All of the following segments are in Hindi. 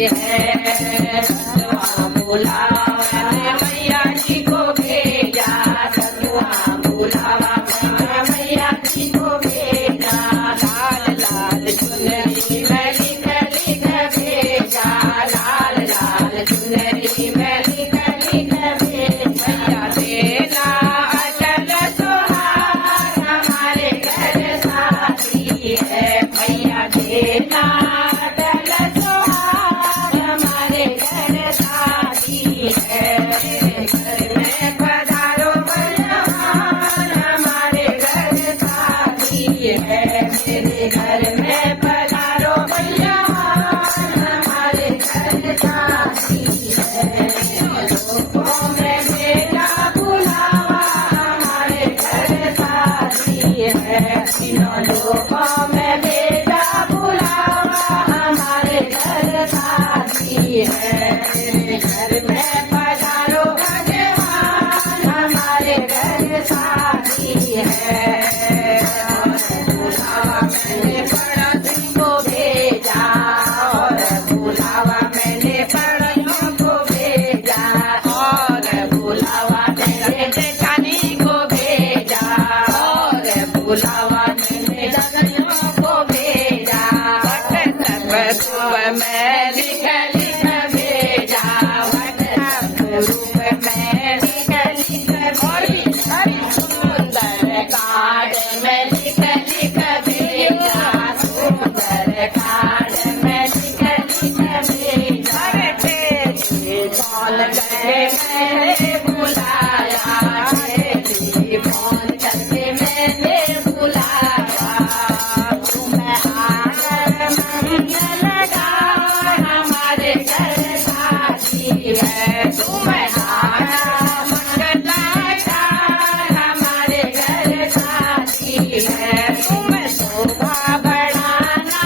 है। सतवा बुलावा मैंने मैया जी को भेजा, सतवा बुलावा मैंने मैया जी को भेजा। लाल लाल चुनरी मैं लिख लिख भेजा, लाल लाल चुनरी मैं लिख लिख भेजा। मैया देना अटल सुहाग हमारे घर शादी है, मैया देना अटल सुहाग हमारे घर शादी है। घर में पधारो बलवान हमारे घर शादी है, मेरे घर में पधारो बलवान हमारे घर शादी है। लोगों में मेरा बुलावा हमारे घर शादी है, तीनों लोगों में मेरा बुलावा हमारे घर शादी है। मेरे घर में पधारो भगवान हमारे घर शादी है। बुलावा मैंने पड़ोसियों को भेजा, और बुलावा मैंने पड़ोसियों को भेजा, और बुलावा मैंने जेठानी को भेजा, और बुलावा मैंने दादाइयों को भेजा। व्हाट्सएप ग्रुप में लिख लिख भेजा, व्हाट्सएप ग्रुप में लिख लिख बड़ी सुंदर कार्ड में लिख लिख भेजा, सुंदर कार्ड में लिख लिख भेजा। फोन करके मैंने बुलाया, फोन करके मैंने बुलाया। तुम्हें आकर मंगल गाओ हमारे घर शादी है, तुम्हें आना मंगल गाओ हमारे घर शादी है। तुम्हें शोभा बढ़ाना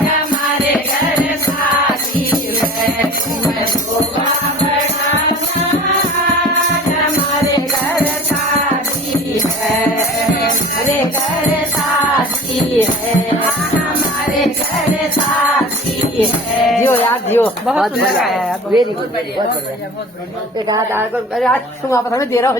हमारे घर शादी है, तुम्हें शोभा बढ़ाना हमारे घर शादी है। हमारे घर शादी है, हमारे घर शादी है। जियो यार जियो, बहुत बढ़िया है, वेरी गुड, बहुत बढ़िया। एक हाथ आज सुना पता मैं दे रहा हूँ।